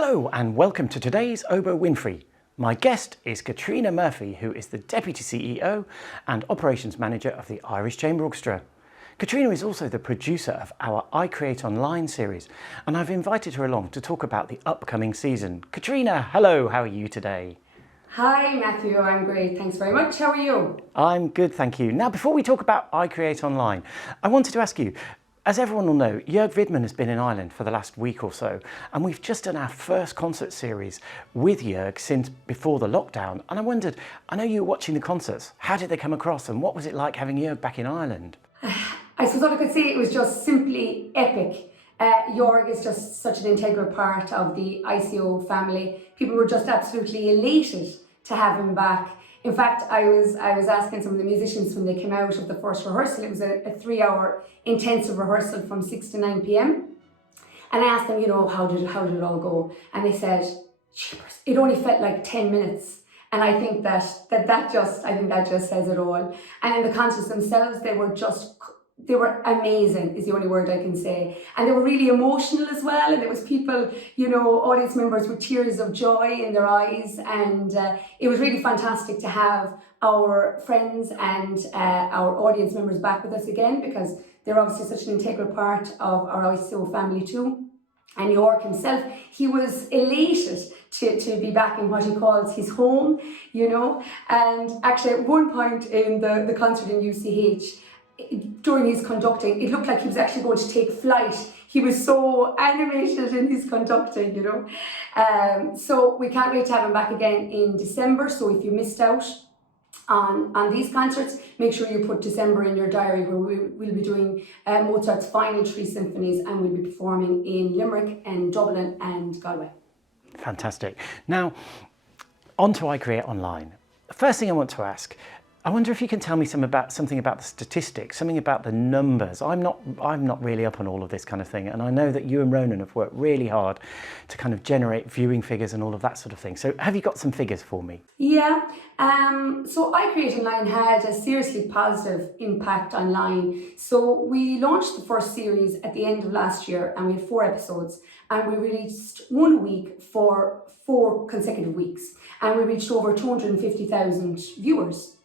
Hello and welcome to today's Oboe Windfree. My guest is Cathriona Murphy, who is the Deputy CEO and Operations Manager of the Irish Chamber Orchestra. Cathriona is also the producer of our I Create Online series, and I've invited her along to talk about the upcoming season. Cathriona, hello, how are you today? Hi Matthew, I'm great, thanks very much. How are you? I'm good, thank you. Now, before we talk about I Create Online, I wanted to ask you, as everyone will know, Jörg Widmann has been in Ireland for the last week or so, and we've just done our first concert series with Jörg since before the lockdown. And I wondered, I know you were watching the concerts, how did they come across and what was it like having Jörg back in Ireland? I suppose what I could say, it was just simply epic. Jörg is just such an integral part of the ICO family. People were just absolutely elated to have him back. In fact, I was asking some of the musicians when they came out of the first rehearsal. It was a 3-hour intensive rehearsal from 6 to 9 p.m. And I asked them, how did it all go? And they said, "Jeepers, it only felt like 10 minutes." And I think that just says it all. And in the concerts themselves, they were amazing, is the only word I can say. And they were really emotional as well. And there was people, audience members with tears of joy in their eyes. And it was really fantastic to have our friends and our audience members back with us again, because they're obviously such an integral part of our ICO family too. And Jörg himself, he was elated to be back in what he calls his home, And actually at one point in the concert in UCH, during his conducting, it looked like he was actually going to take flight. He was so animated in his conducting, So we can't wait to have him back again in December. So if you missed out on these concerts, make sure you put December in your diary, where we'll be doing Mozart's final 3 symphonies, and we'll be performing in Limerick and Dublin and Galway. Fantastic. Now, on to I Create Online. The first thing I want to ask, I wonder if you can tell me something about the statistics, something about the numbers. I'm not really up on all of this kind of thing, and I know that you and Ronan have worked really hard to kind of generate viewing figures and all of that sort of thing. So have you got some figures for me? Yeah, so I Create Online had a seriously positive impact online. So we launched the first series at the end of last year, and we had 4 episodes, and we released 1 a week for 4 consecutive weeks, and we reached over 250,000 viewers.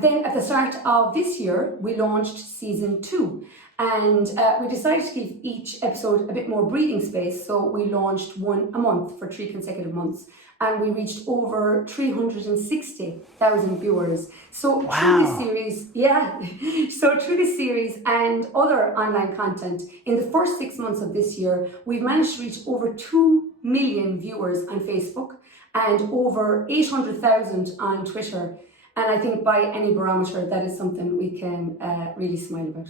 Then at the start of this year, we launched season 2, and we decided to give each episode a bit more breathing space. So we launched 1 a month for 3 consecutive months, and we reached over 360,000 viewers. So wow. Through this series and other online content, in the first 6 months of this year, we've managed to reach over 2 million viewers on Facebook and over 800,000 on Twitter. And I think by any barometer, that is something we can really smile about.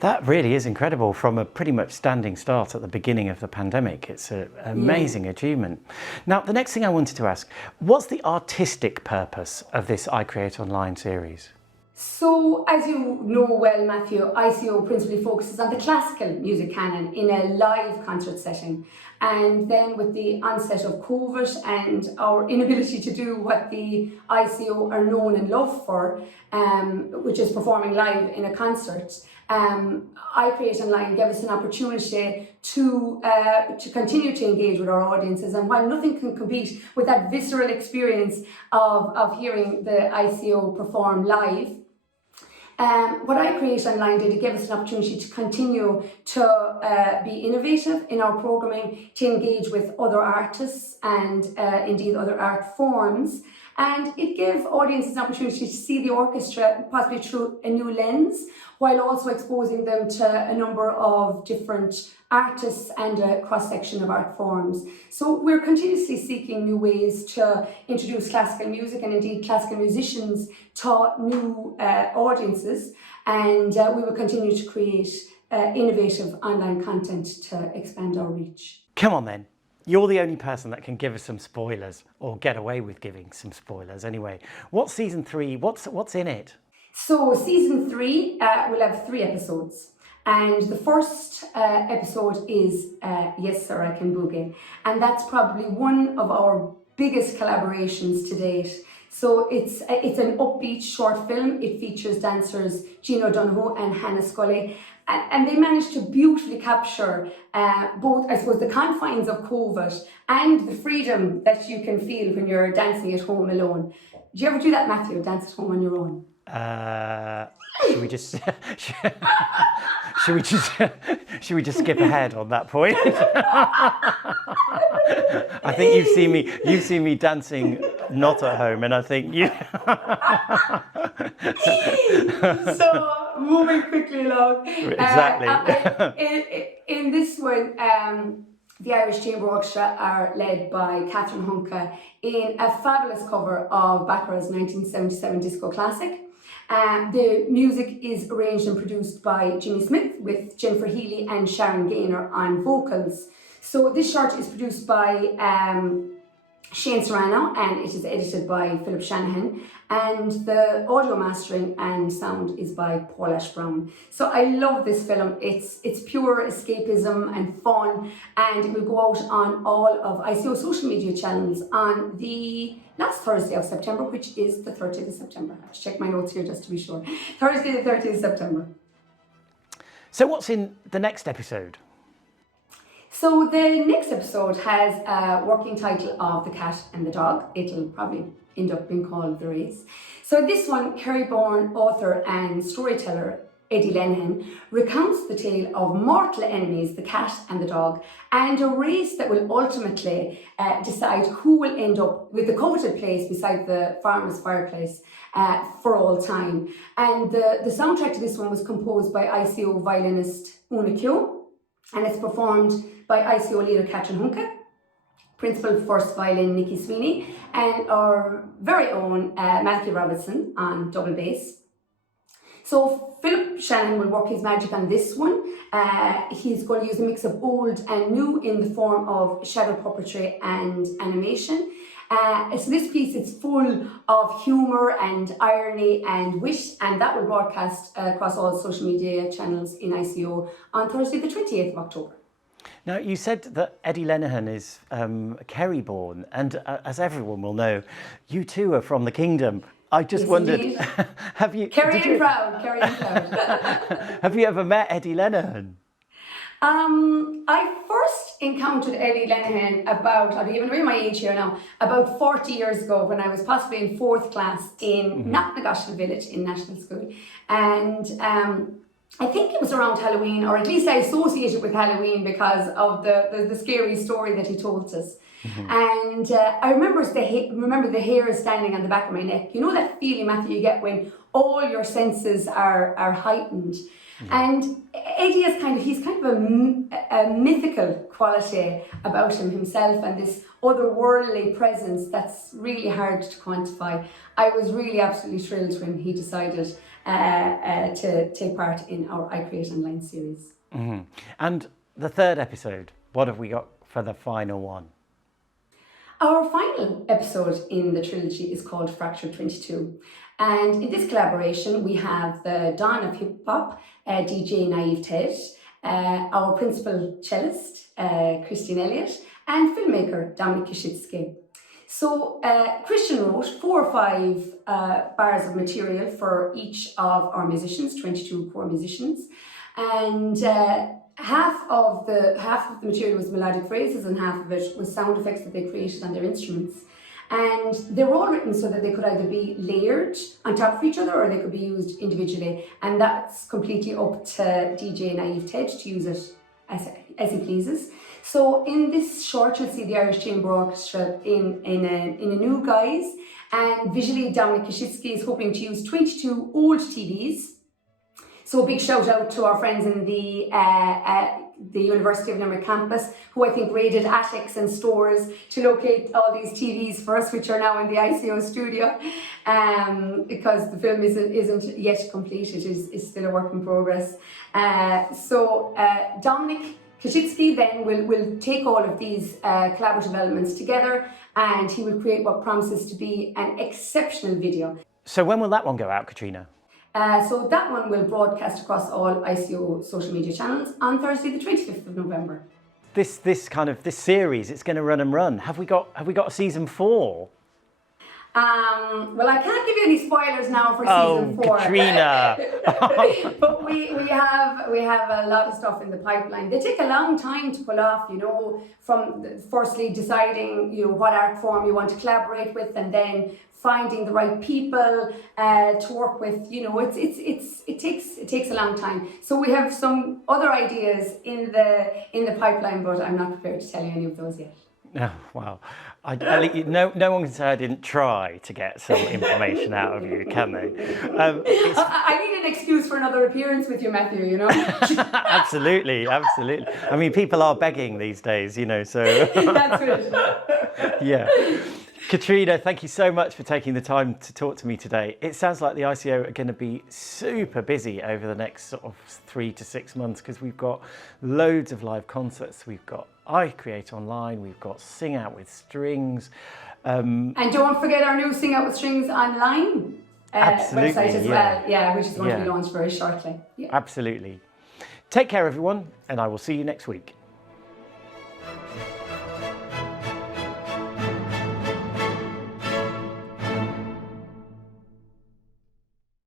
That really is incredible, from a pretty much standing start at the beginning of the pandemic. It's an amazing achievement. Now, the next thing I wanted to ask, what's the artistic purpose of this I Create Online series? So, as you know well, Matthew, ICO principally focuses on the classical music canon in a live concert setting. And then with the onset of COVID and our inability to do what the ICO are known and loved for, which is performing live in a concert, I Create Online gave us an opportunity to continue to engage with our audiences. And while nothing can compete with that visceral experience of hearing the ICO perform live, what I Create Online did, it gave us an opportunity to continue to be innovative in our programming, to engage with other artists and indeed other art forms. And it gave audiences an opportunity to see the orchestra possibly through a new lens, while also exposing them to a number of different artists and a cross-section of art forms. So we're continuously seeking new ways to introduce classical music and indeed classical musicians to new audiences, and we will continue to create innovative online content to expand our reach. Come on then. You're the only person that can give us some spoilers, or get away with giving some spoilers anyway. What's season 3? What's in it? So season 3 will have 3 episodes. And the first episode is Yes Sir, I Can Boogie. And that's probably one of our biggest collaborations to date. So it's an upbeat short film. It features dancers Gina O'Donoghue and Hannah Scully, and they managed to beautifully capture both, I suppose, the confines of COVID and the freedom that you can feel when you're dancing at home alone. Do you ever do that, Matthew? Dance at home on your own? Should we just should we just skip ahead on that point? I think you've seen me dancing not at home, and I think you. So moving quickly along. Exactly. In this one, the Irish Chamber Orchestra are led by Cathriona in a fabulous cover of Bacharach's 1977 disco classic. The music is arranged and produced by Jimmy Smith with Jennifer Healy and Sharon Gaynor on vocals. So this short is produced by Shane Serrano and it is edited by Philip Shanahan, and the audio mastering and sound is by Paul Ash Brown. So I love this film. It's pure escapism and fun, and it will go out on all of ICO social media channels on the last Thursday of September, which is the 30th of September. I have to check my notes here just to be sure. Thursday the 30th of September. So what's in the next episode? So the next episode has a working title of The Cat and the Dog. It'll probably end up being called The Race. So this one, Kerry-born author and storyteller Eddie Lenihan recounts the tale of mortal enemies, the cat and the dog, and a race that will ultimately decide who will end up with the coveted place beside the farmer's fireplace for all time. And the soundtrack to this one was composed by ICO violinist Una Kyo, and it's performed by ICO leader Cathriona, principal first violin Nikki Sweeney, and our very own Malky Robertson on double bass. So Philip Shannon will work his magic on this one. He's going to use a mix of old and new in the form of shadow puppetry and animation. So this piece is full of humour and irony and wit, and that will broadcast across all social media channels in ICO on Thursday the 28th of October. Now, you said that Eddie Lenihan is Kerry-born, and as everyone will know, you too are from the kingdom. I just wondered, have you... Kerry and proud. Have you ever met Eddie Lenihan? I first encountered Eddie Lenihan about, I'll be giving away my age here now, about 40 years ago when I was possibly in 4th class in Knocknagoshel village in national school. And I think it was around Halloween, or at least I associate it with Halloween because of the scary story that he told us. And I remember the hair standing on the back of my neck. You know that feeling, Matthew, you get when all your senses are heightened. And Eddie is he's kind of a mythical quality about himself, and this otherworldly presence that's really hard to quantify. I was really absolutely thrilled when he decided to take part in our I Create Online series. And the 3rd episode, what have we got for the final one? Our final episode in the trilogy is called Fracture 22. And in this collaboration, we have the Dawn of Hip Hop, DJ Naive Ted, our principal cellist, Christine Elliott, and filmmaker Dominic Kishitsky. So Christian wrote 4 or 5 bars of material for each of our musicians, 22 core musicians. And half of the material was melodic phrases and half of it was sound effects that they created on their instruments. And they were all written so that they could either be layered on top of each other or they could be used individually. And that's completely up to DJ Naive Ted to use it as he pleases. So in this short, you'll see the Irish Chamber Orchestra in a new guise. And visually, Dominic Kishitsky is hoping to use 22 old TVs. So a big shout out to our friends in the University of Limerick campus, who I think raided attics and stores to locate all these TVs for us, which are now in the ICO studio, because the film isn't yet complete. It is still a work in progress. So Dominic Kishitsky then will take all of these collaborative elements together, and he will create what promises to be an exceptional video. So when will that one go out, Catriona? So that one will broadcast across all ICO social media channels on Thursday, the 25th of November. This series, it's going to run and run. Have we got a season 4? Well, I can't give you any spoilers now for season 4. Cathriona. But we have a lot of stuff in the pipeline. They take a long time to pull off, from firstly deciding, what art form you want to collaborate with, and then finding the right people to work with. It takes a long time. So we have some other ideas in the pipeline, but I'm not prepared to tell you any of those yet. Oh, wow. No one can say I didn't try to get some information out of you, can they? I need an excuse for another appearance with you, Matthew, Absolutely. I mean, people are begging these days, so... That's it. Yeah. Cathriona, thank you so much for taking the time to talk to me today. It sounds like the ICO are going to be super busy over the next sort of 3 to 6 months, because we've got loads of live concerts. We've got I Create Online, we've got Sing Out with Strings. And don't forget our new Sing Out with Strings online website as well. Yeah, which is going to be launched very shortly. Yeah. Absolutely. Take care, everyone, and I will see you next week.